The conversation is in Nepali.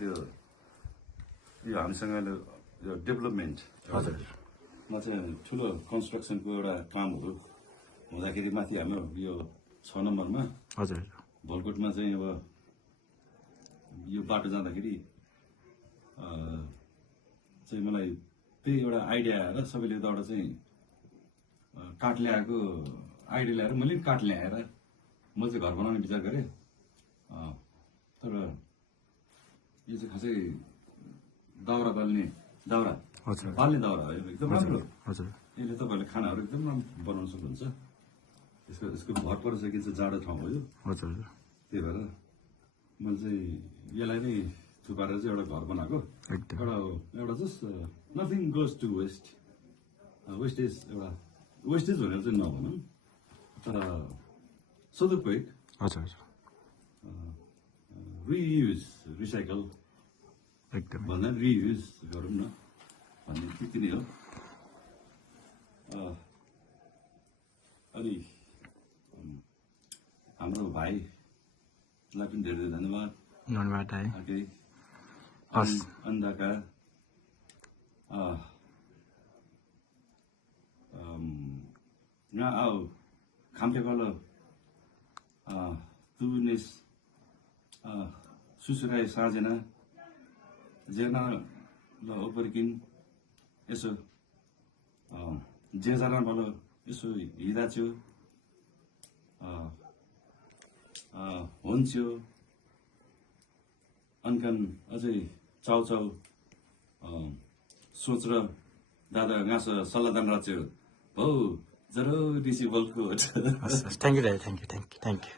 त्यो यो हामीसँग अहिले यो डेभलपमेन्ट मा चाहिँ ठुलो कन्स्ट्रक्सनको एउटा कामहरू हुँदाखेरि माथि हाम्रो यो 6 नम्बरमा हजुर भोलकोटमा चाहिँ अब यो बाटो जाँदाखेरि चाहिँ मलाई त्यही एउटा आइडिया आएर सबैले यताबाट चाहिँ काठ ल्याएको आइडिया ल्याएर मैले काठ ल्याएर म चाहिँ घर बनाउने विचार गरेँ। तर यो चाहिँ खासै दाउरा बाल्ने दाउरा बाल्ने दाउरा हो, एकदम राम्रो। यसले तपाईँहरूले खानाहरू एकदम राम्रो बनाउन सक्नुहुन्छ। यसको भर परिसकेको चाहिँ जाडो ठाउँ हो यो, त्यही भएर मैले चाहिँ यसलाई नै थुपारेर चाहिँ एउटा घर बनाएको। एउटा just nothing goes to waste, wastage एउटा वेस्टेज भनेर चाहिँ नभनौँ, तर सदुपयोग रियुज रिसाइकल भन्दा रियुज गरौँ न भन्ने त्यति नै हो। अनि हाम्रो भाइलाई पनि धेरै धेरै धन्यवाद। अन्दाका यहाँ आओ खाम्टेपालो तुनिस सुसुराई साजेना जेना ल ओपरकिन यसो जेजाना बलो यसो हिँडाच्यो हुन्थ्यो अनकन अझै चाउचाउ सोच र दादा गाँस सल्लाहदान राज्य हो जरो ऋषि बलको। Thank you